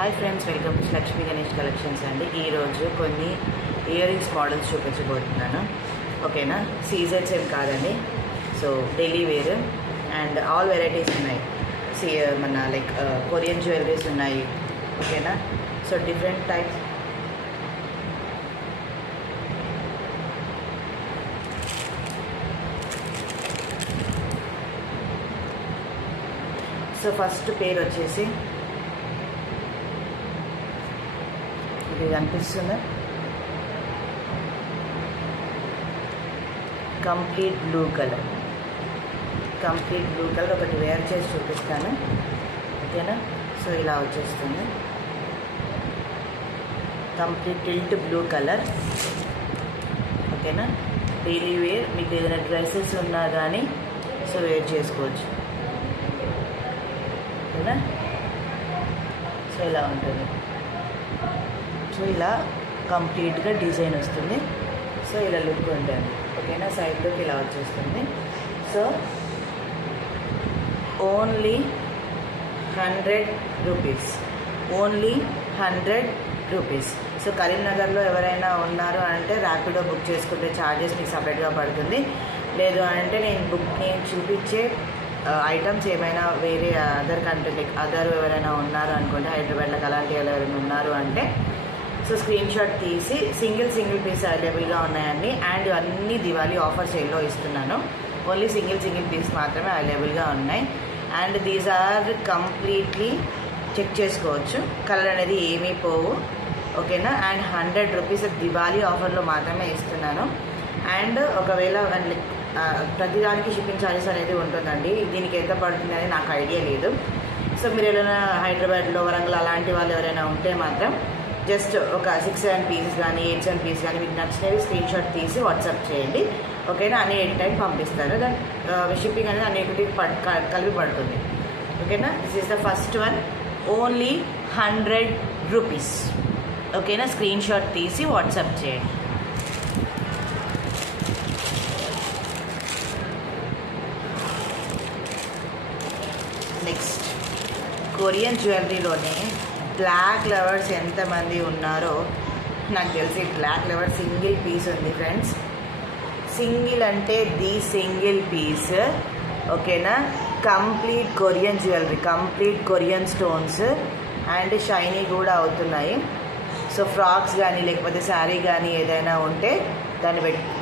Hi friends, welcome to Lakshmi Ganesh collections అండి. ఈరోజు కొన్ని ఇయర్ రింగ్స్ మోడల్స్ చూపించబోతున్నాను. ఓకేనా, సీజన్స్ ఏం కాదండి. So daily wear and all varieties ఉన్నాయి. మన లైక్ కొరియన్ జ్యువెలరీస్ ఉన్నాయి. ఓకేనా, so different types. So first పేరు వచ్చేసి ఇది కనిపిస్తుంది, కంప్లీట్ బ్లూ కలర్. ఒకటి వేర్ చేసి చూపిస్తాను. ఓకేనా, సో ఇలా వచ్చేస్తుంది కంప్లీట్ టిల్ట్ బ్లూ కలర్. ఓకేనా, డైలీ వేర్ మీకు ఏదైనా డ్రెస్సెస్ ఉన్నా కానీ సో వేర్ చేసుకోవచ్చు. ఓకేనా, సో ఇలా ఉంటుంది. సో ఇలా కంప్లీట్గా డిజైన్ వస్తుంది. సో ఇలా లుక్ ఉంటుంది. ఓకేనా, సైడ్లోకి ఇలా వచ్చేస్తుంది. So only 100 rupees. సో కరీంనగర్లో ఎవరైనా ఉన్నారు అంటే ర్యాపిడో బుక్ చేసుకుంటే ఛార్జెస్ మీకు సపరేట్గా పడుతుంది. లేదు అంటే నేను చూపించే ఐటమ్స్ ఏమైనా వేరే అదర్ కంట్రీ లైక్ ఎవరైనా ఉన్నారు అనుకుంటే హైదరాబాద్లోకి అలాంటి ఎవరైనా ఉన్నారు అంటే సో స్క్రీన్ షాట్ తీసి సింగిల్ పీస్ అవైలబుల్గా ఉన్నాయండి. అండ్ అన్నీ దివాళీ ఆఫర్ సేల్లో ఇస్తున్నాను. ఓన్లీ సింగిల్ పీస్ మాత్రమే అవైలబుల్గా ఉన్నాయి. And these are completely check చేసుకోవచ్చు, కలర్ అనేది ఏమీ పోవు. ఓకేనా, అండ్ 100 రూపీస్ దివాళీ ఆఫర్లో మాత్రమే ఇస్తున్నాను. అండ్ ఒకవేళ ప్రతిదానికి షిప్పింగ్ ఛార్జెస్ అనేది ఉంటుందండి. దీనికి ఎంత పడుతుంది అనేది నాకు ఐడియా లేదు. సో మీరు ఏదైనా హైదరాబాద్లో వరంగల్ అలాంటి వాళ్ళు ఎవరైనా ఉంటే మాత్రం జస్ట్ ఒక 6-7 పీసెస్ కానీ 8-7 పీసెస్ కానీ మీకు నచ్చినవి స్క్రీన్ షాట్ తీసి వాట్సాప్ చేయండి. ఓకేనా, అన్ని ఎట్ టైం పంపిస్తారు. దాని షిప్పింగ్ అనేది అన్నిటికీ కలిపి పడుతుంది. ఓకేనా, this is the first one. Only 100 rupees. ఓకేనా, స్క్రీన్ షాట్ తీసి వాట్సాప్ చేయండి. నెక్స్ట్ కొరియన్ జ్యువెలరీలోనే బ్లాక్ లవర్స్ ఎంతమంది ఉన్నారో నాకు తెలిసి బ్లాక్ లవర్ సింగిల్ పీస్ ఉంది ఫ్రెండ్స్. సింగిల్ అంటే ది సింగిల్ పీస్. ఓకేనా, complete Korean jewellery, complete Korean stones and shiny కూడా అవుతున్నాయి. సో ఫ్రాక్స్ కానీ లేకపోతే శారీ కానీ ఏదైనా ఉంటే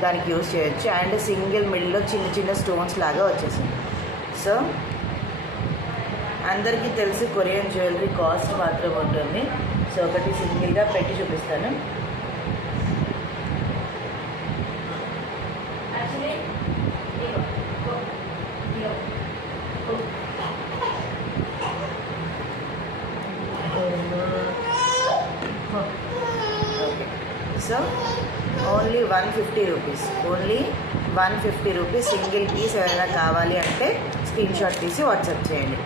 దానికి యూజ్ చేయొచ్చు. అండ్ సింగిల్ మిడిల్లో చిన్న స్టోన్స్ లాగా వచ్చేసింది. సో అందరికీ తెలుసు కొరియన్ జ్యువెలరీ కాస్ట్ మాత్రం ఉంటుంది. సో ఒకటి సింగిల్గా పెట్టి చూపిస్తాను. Okay, so only 150 rupees. Only 150 rupees single piece. ఎవరైనా కావాలి అంటే స్క్రీన్ షాట్ తీసి వాట్సాప్ చేయండి.